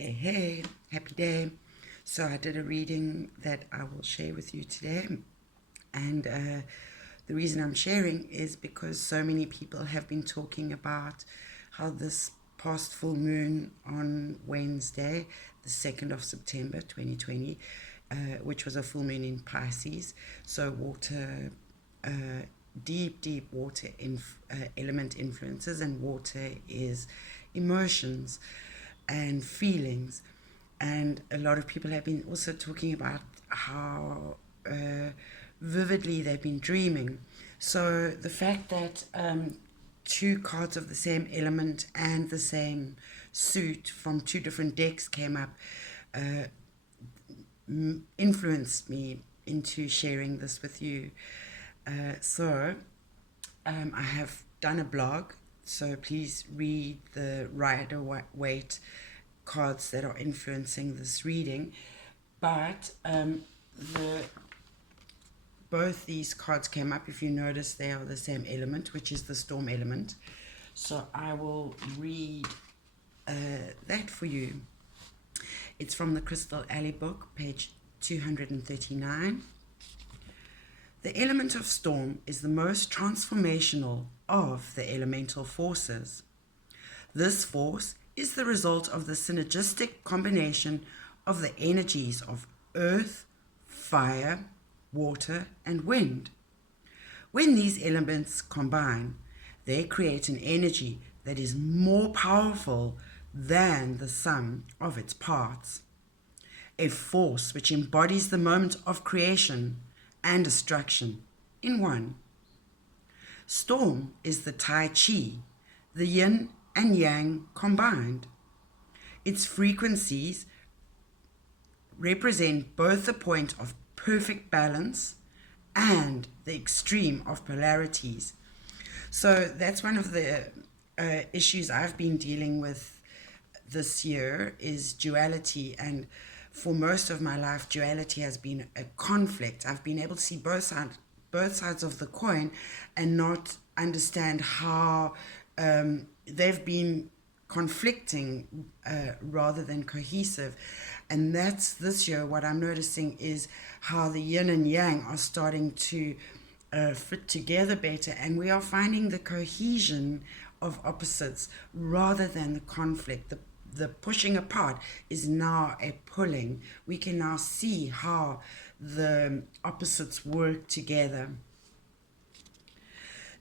Hey, happy day. So I did a reading that I will share with you today. And the reason I'm sharing is because so many people have been talking about how this past full moon on Wednesday, the 2nd of September 2020, which was a full moon in Pisces, so water, deep water element influences, and water is emotions and feelings. And a lot of people have been also talking about how vividly they've been dreaming. So the fact that two cards of the same element and the same suit from two different decks came up influenced me into sharing this with you. So I have done a blog, so please read the Rider-Waite cards that are influencing this reading. But both these cards came up. If you notice, they are the same element, which is the storm element. So I will read that for you. It's from the Crystal Alley book, page 239. The element of storm is the most transformational of the elemental forces. This force is the result of the synergistic combination of the energies of earth, fire, water, and wind. When these elements combine, they create an energy that is more powerful than the sum of its parts. A force which embodies the moment of creation and destruction in one. Storm is the Tai Chi, the yin and yang combined. Its frequencies represent both the point of perfect balance and the extreme of polarities. So that's one of the issues I've been dealing with this year is duality, and for most of my life duality has been a conflict. I've been able to see both sides of the coin and not understand how they've been conflicting rather than cohesive. And that's this year what I'm noticing is how the yin and yang are starting to fit together better, and we are finding the cohesion of opposites rather than the conflict. The pushing apart is now a pulling. We can now see how the opposites work together.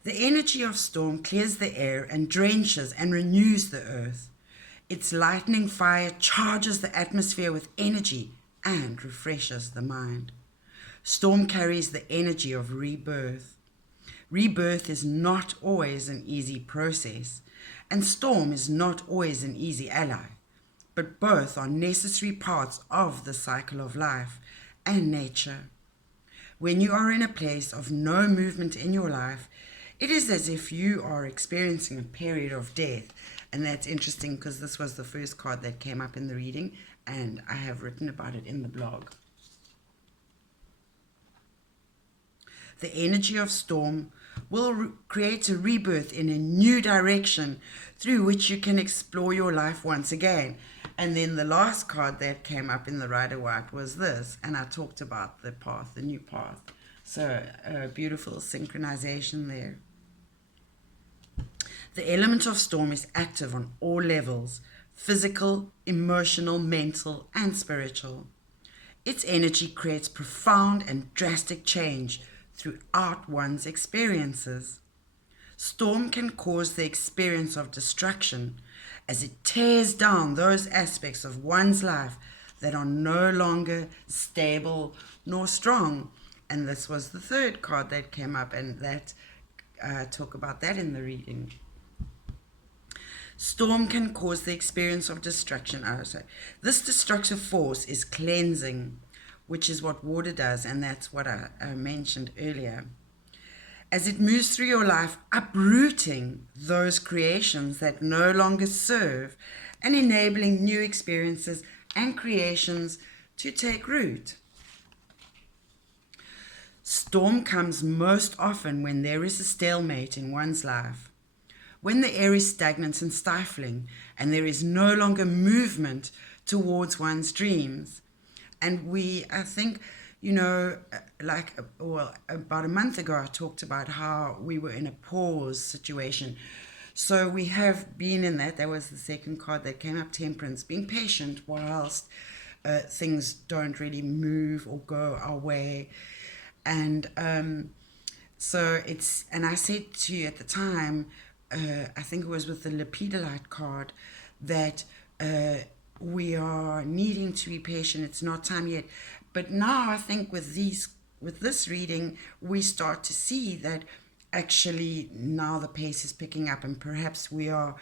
The energy of storm clears the air and drenches and renews the earth. Its lightning fire charges the atmosphere with energy and refreshes the mind. Storm carries the energy of rebirth. Rebirth is not always an easy process, and storm is not always an easy ally, but both are necessary parts of the cycle of life and nature. When you are in a place of no movement in your life, it is as if you are experiencing a period of death. And that's interesting because this was the first card that came up in the reading, and I have written about it in the blog. The energy of storm will create a rebirth in a new direction through which you can explore your life once again. And then the last card that came up in the Rider-Waite was this, and I talked about the path, the new path. So a beautiful synchronization there. The element of storm is active on all levels: physical, emotional, mental, and spiritual. Its energy creates profound and drastic change throughout one's experiences. Storm can cause the experience of destruction as it tears down those aspects of one's life that are no longer stable nor strong. And this was the third card that came up, and that talk about that in the reading. Storm can cause the experience of destruction. This destructive force is cleansing, which is what water does, and that's what I mentioned earlier. As it moves through your life, uprooting those creations that no longer serve and enabling new experiences and creations to take root. Storm comes most often when there is a stalemate in one's life, when the air is stagnant and stifling, and there is no longer movement towards one's dreams. And I think, well, about a month ago, I talked about how we were in a pause situation. So we have been in that. That was the second card that came up, Temperance, being patient whilst things don't really move or go our way. And and I said to you at the time, I think it was with the Lepidolite card, that we are needing to be patient. It's not time yet. But now I think with this reading, we start to see that actually now the pace is picking up, and perhaps we are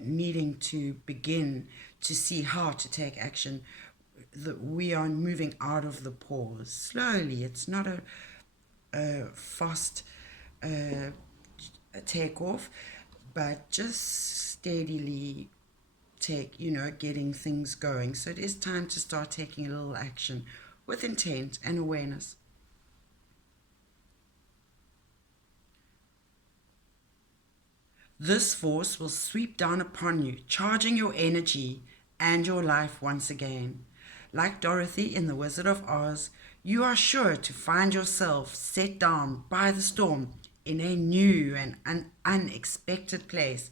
needing to begin to see how to take action. That we are moving out of the pause slowly. It's not a fast takeoff, but just steadily getting things going. So it is time to start taking a little action with intent and awareness. This force will sweep down upon you, charging your energy and your life once again. Like Dorothy in The Wizard of Oz, you are sure to find yourself set down by the storm in a new and unexpected place,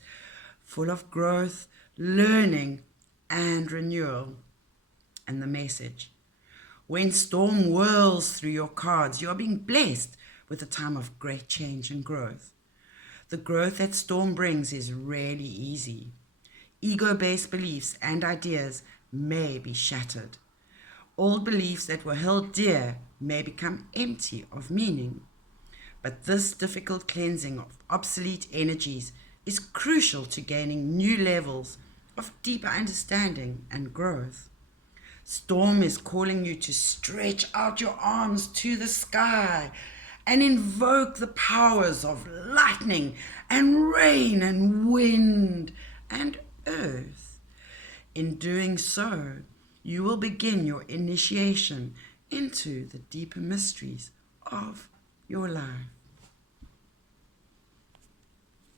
full of growth, learning, and renewal. And the message: when storm whirls through your cards, you are being blessed with a time of great change and growth. The growth that storm brings is rarely easy. Ego-based beliefs and ideas may be shattered. Old beliefs that were held dear may become empty of meaning. But this difficult cleansing of obsolete energies is crucial to gaining new levels of deeper understanding and growth. Storm is calling you to stretch out your arms to the sky and invoke the powers of lightning and rain and wind and earth. In doing so, you will begin your initiation into the deeper mysteries of your life.